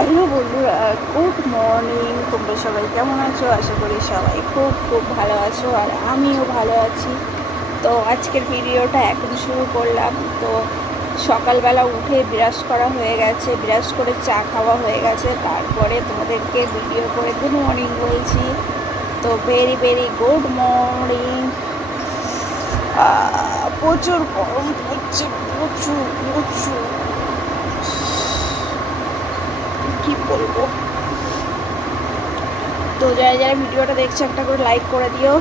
Hello বন্ধুরা, good morning. তোমরা সবাই কেমন আছো? আশা করি সবাই খুব খুব ভালো আছো, আর আমিও ভালো আছি। তো আজকের ভিডিওটা এখন শুরু করলাম। তো সকালবেলা উঠে ব্রাশ করা হয়ে গেছে, ব্রাশ করে চা খাওয়া হয়ে গেছে, তারপরে তোমাদেরকে ভিডিও করে গুড মর্নিং বলছি। তো ভেরি ভেরি গুড মর্নিং। প্রচুর গরম পড়ছে, প্রচুর প্রচুর, কি বলবো। তো যারা যারা ভিডিওটা দেখছে একটা করে লাইক করে দিও।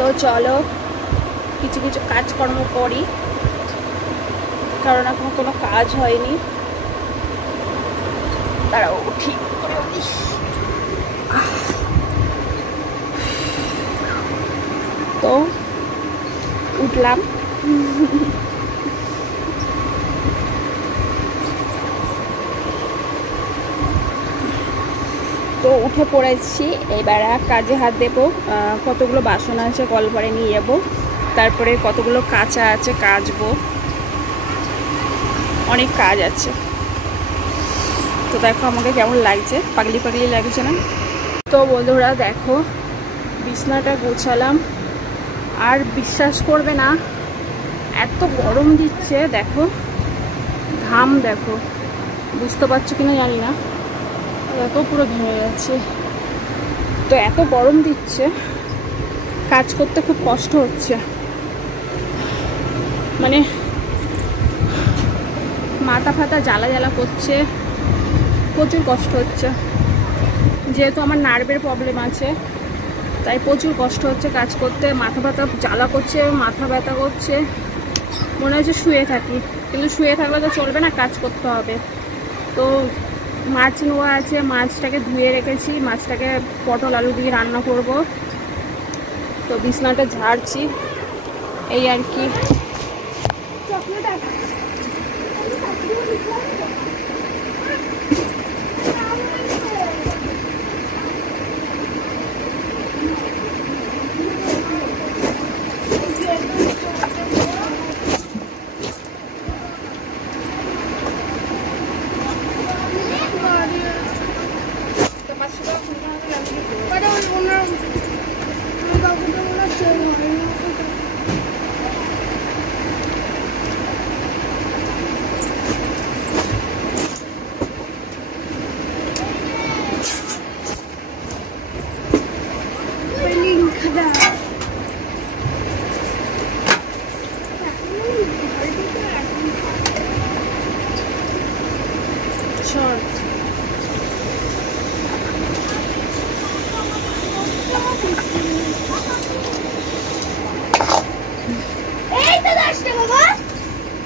তো চলো কিছু কিছু কাজকর্ম করি, কারণ এখন কোনো কাজ হয়নি। তারা উঠি তো উঠলাম। তো উঠে পড়েছি, এবার কাজে হাত দেবো। কতগুলো বাসন আছে কলঘরে নিয়ে যাবো, তারপরে কতগুলো কাঁচা আছে কাচবো, অনেক কাজ আছে। তো দেখো আমাকে কেমন লাগছে, পাগলি পাগলি লাগছে না? তো বন্ধুরা দেখো, বিছনাটা গোছালাম, আর বিশ্বাস করবে না এত গরম দিচ্ছে। দেখো ঘাম, দেখো বুঝতে পারছো কিনা জানি না, দেখো পুরো ঘেমে যাচ্ছে। তো এত গরম দিচ্ছে, কাজ করতে খুব কষ্ট হচ্ছে, মানে মাথা ফাতা জ্বালা জ্বালা করছে, প্রচুর কষ্ট হচ্ছে। যেহেতু আমার নার্ভের প্রবলেম আছে, তাই প্রচুর কষ্ট হচ্ছে কাজ করতে। মাথা ব্যথা জ্বালা করছে, মাথা ব্যথা করছে, মনে হচ্ছে শুয়ে থাকি, কিন্তু শুয়ে থাকলে তো চলবে না, কাজ করতে হবে। তো মাছ নেওয়া আছে, মাছটাকে ধুয়ে রেখেছি, মাছটাকে পটল আলু দিয়ে রান্না করব। তো বিছনাটা ঝাড়ছি, এই আর কি।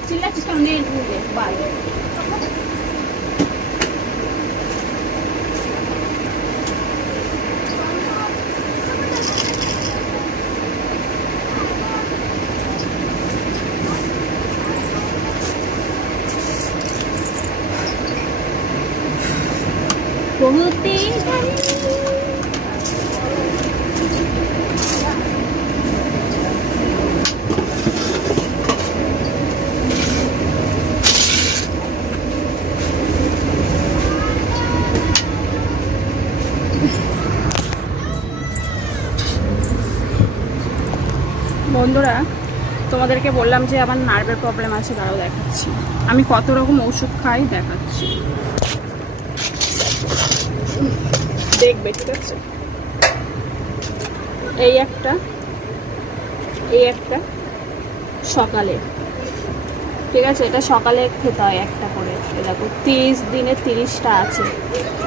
চিল্লাচ্ছিস কেন? নেই বাইরে বহুতে বন্ধুরা, তোমাদেরকে বললাম যে আমার নার্ভের প্রবলেম আছে, তারাও দেখাচ্ছি আমি কত রকম ওষুধ খাই, দেখাচ্ছি দেখবে, ঠিক আছে? এই একটা সকালে, ঠিক আছে? এটা সকালে খেতে হয় একটা করে। দেখো 30 দিনে 30টা আছে,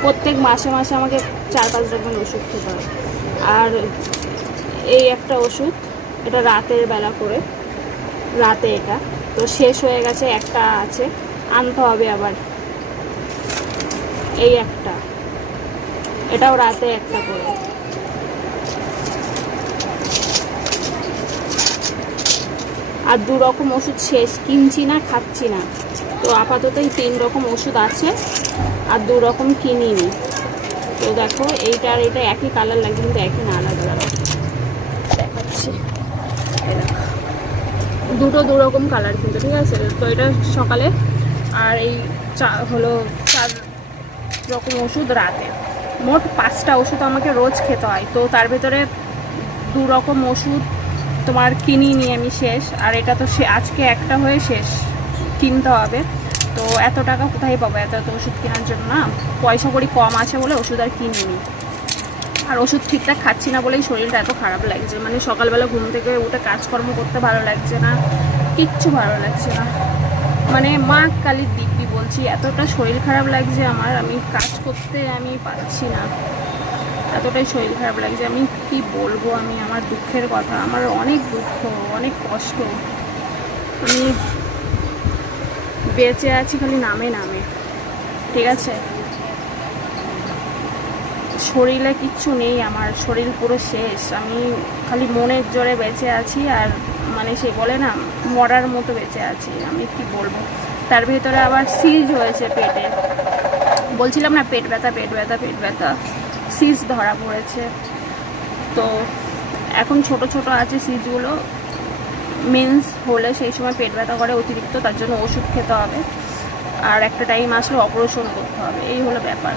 প্রত্যেক মাসে মাসে আমাকে 4-5 রকম ওষুধ খেতে হয়। আর এই একটা ওষুধ, এটা রাতের বেলা করে, রাতে, এটা তো শেষ হয়ে গেছে, একটা আছে, আনতে হবে আবার। এই একটা, এটাও রাতে একটা করে। আর 2 রকম ওষুধ শেষ, কিনছি না, খাচ্ছি না। তো আপাতত এই 3 রকম ওষুধ আছে, আর 2 রকম কিনিনি। তো দেখো এইটা আর এটা একই কালার লাগে, কিন্তু একই না, আলাদা আলাদা দেখাচ্ছি। দুটো 2 রকম কালার কিন্তু, ঠিক আছে। তো এটা সকালে, আর এই হলো 4 রকম ওষুধ রাতে। মোট 5টা ওষুধ আমাকে রোজ খেতে হয়। তো তার ভেতরে 2 রকম ওষুধ তোমার কিনিনি আমি, শেষ। আর এটা তো আজকে একটা হয়ে শেষ, কিনতে হবে। তো এত টাকা কোথায় পাবো এত ওষুধ কেনার জন্য? না, পয়সা কড়ি কম আছে বলে ওষুধ আর কিনিনি। আর ওষুধ ঠিকঠাক খাচ্ছি না বলেই শরীরটা এত খারাপ লাগছে। মানে সকালবেলা ঘুম থেকে উঠে কাজকর্ম করতে ভালো লাগছে না, কিচ্ছু ভালো লাগছে না। মানে মা কালীর দিব্যি বলছি, এতটা শরীর খারাপ লাগছে আমার, আমি কাজ করতে আমি পারছি না, এতটাই শরীর খারাপ লাগছে। আমি কি বলবো, আমি আমার দুঃখের কথা, আমার অনেক দুঃখ, অনেক কষ্ট। আমি বেঁচে আছি খালি নামে নামে, ঠিক আছে। শরীরে কিচ্ছু নেই আমার, শরীর পুরো শেষ। আমি খালি মনের জোরে বেঁচে আছি, আর মানে সে বলে না, মরার মতো বেঁচে আছি। আমি কি বলবো। তার ভেতরে আবার সিজ হয়েছে পেটে, বলছিলাম না পেট ব্যথা পেট ব্যথা পেট ব্যথা, সিজ ধরা পড়েছে। তো এখন ছোট ছোট আছে সিজগুলো, মেন্স হলে সেই সময় পেট ব্যথা করে অতিরিক্ত, তার জন্য ওষুধ খেতে হবে। আর একটা টাইম আসলে অপারেশন করতে হবে, এই হলো ব্যাপার।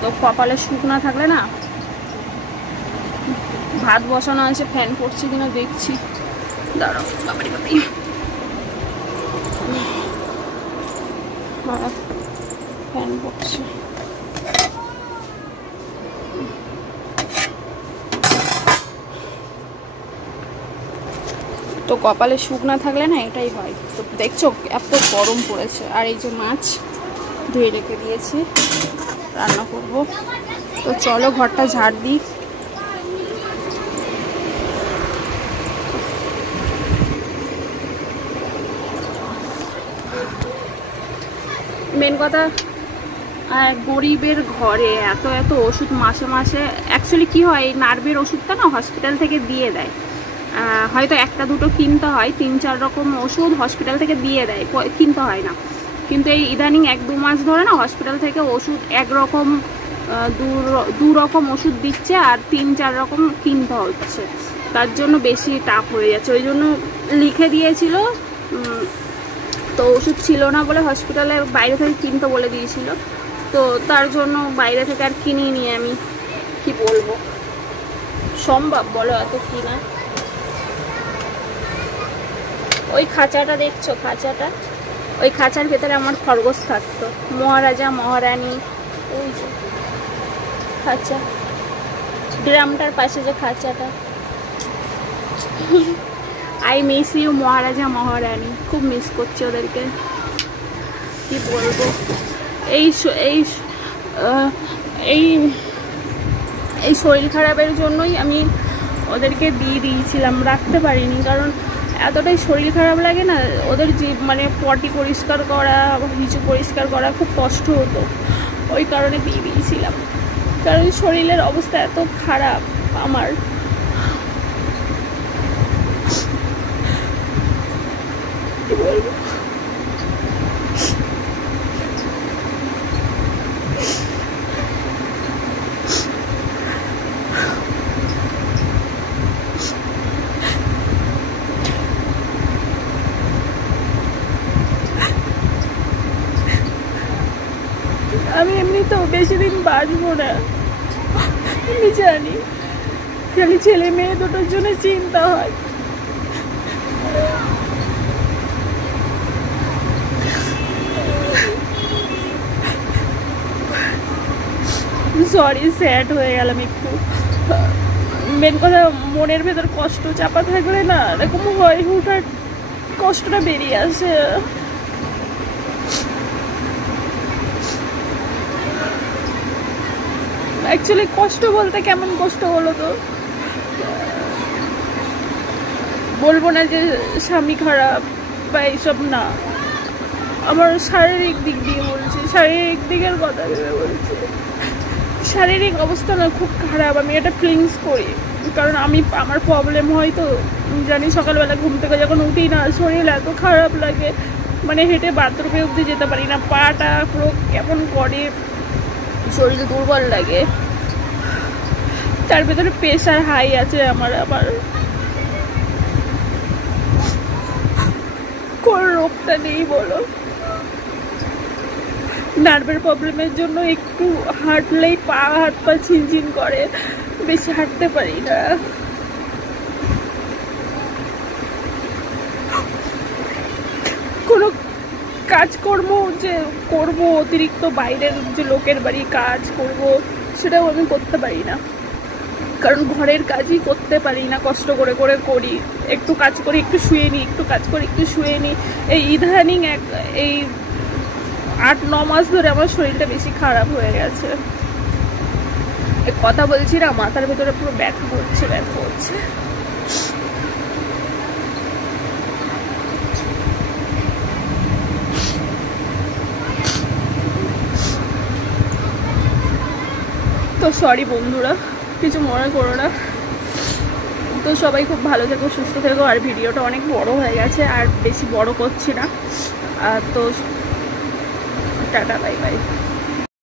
তো কপালে সুখ না থাকলে না। ভাত বসানো আছে, ফ্যান পড়ছে কিনা দেখছি, দাঁড়াও। বাবারি বাবারি, ফ্যান পড়ছে। তো কপালে সুখ না থাকলে না এটাই হয়। তো দেখছো এত গরম পড়েছে। আর এই যে মাছ ধুয়ে রেখে দিয়েছি, রান্না করব। তো চলো ঘরটা ঝাড় দিই। মেন কথা, গরিবের ঘরে এত এত ওষুধ মাসে মাসে। অ্যাকচুয়ালি কি হয়, নার্ভের ওষুধটা না হসপিটাল থেকে দিয়ে দেয়, হয়তো 1টা 2টো কিনতে হয়, 3-4 রকম ওষুধ হসপিটাল থেকে দিয়ে দেয়, কিনতে হয় না। কিন্তু এই ইদানিং 1-2 মাস ধরে না হসপিটাল থেকে ওষুধ একরকম 2 রকম ওষুধ দিচ্ছে, আর 3-4 রকম কিনতে হচ্ছে। তার জন্য বেশি টাফ হয়ে যাচ্ছে। ওই জন্য লিখে দিয়েছিল, তো ওষুধ ছিল না বলে হসপিটালে বাইরে থেকে কিনতে বলে দিয়েছিল। তো তার জন্য বাইরে থেকে আর কিনিয়ে নিয়ে আমি কি বলবো, সম্ভব বলো এত কিনা। ওই খাঁচাটা দেখছো, খাঁচাটা, ওই খাঁচার ভেতরে আমার খরগোশ থাকতো, মহারাজা মহারানী। ওই যে খাঁচা, ড্রামটার পাশে যে খাঁচাটা। আই মিস ইউ মহারাজা মহারানী, খুব মিস করছি ওদেরকে, কি বলবো। এই এই এই এই শরীর খারাপের জন্যই আমি ওদেরকে দিয়ে দিয়েছিলাম, রাখতে পারিনি। কারণ এতটাই শরীর খারাপ লাগে না, ওদের যে মানে পটি পরিষ্কার করা, হিচু পরিষ্কার করা খুব কষ্ট হতো, ওই কারণে দিয়ে দিয়েছিলাম। কারণ শরীরের অবস্থা এত খারাপ আমার। কি বলবো, আমি এমনিতেও বেশি দিন বাঁচবো না, আমি জানি। খালি ছেলে মেয়ে দুটোর জন্য চিন্তা হয়। সরি, স্যাড হয়ে গেলাম একটু। মেন কথা, মনের ভেতর কষ্ট চাপা থাকলে না এরকম হয়, হুটহাট কষ্টটা বেরিয়ে আসে। অ্যাকচুয়ালি কষ্ট বলতে কেমন কষ্ট বলো তো, বলবো না যে স্বামী খারাপ বা এইসব, না, আমার শারীরিক দিক দিয়ে বলছি, শারীরিক দিকের কথা ভেবে বলছি। শারীরিক অবস্থা না খুব খারাপ, আমি এটা ফিলিংস করি, কারণ আমার প্রবলেম হয় তো জানি। সকালবেলা ঘুম থেকে যখন উঠি না, শরীর এত খারাপ লাগে, মানে হেঁটে বাথরুমে অবধি যেতে পারি না, পাটা পুরো কেমন করে, শরীর দুর্বল লাগে। তার ভেতরে প্রেশার হাই আছে আমার, আবার কোন রোগটা নেই বলো। নার্ভের প্রবলেমের জন্য একটু হাঁটলেই হাত পা ঝিনঝিন করে, বেশি হাঁটতে পারি না। কোনো কাজকর্ম যে করব, অতিরিক্ত বাইরের যে লোকের বাড়ি কাজ করব, সেটাও আমি করতে পারি না, কারণ ঘরের কাজই করতে পারি না, কষ্ট করে করে করি। একটু কাজ করি একটু শুয়ে নিই, একটু কাজ করি একটু শুয়ে নিই। এই ইদানিং এই 8-9 মাস ধরে আমার শরীরটা বেশি খারাপ হয়ে গেছে। কথা বলছি না, মাথার ভেতরে পুরো ব্যথা হচ্ছে ব্যথা হচ্ছে। তো সরি বন্ধুরা, কিছু মনে করো না। তো সবাই খুব ভালো থেকো, সুস্থ থেকো। আর ভিডিওটা অনেক বড় হয়ে গেছে, আর বেশি বড় করছি না। তো টাটা, বাই বাই।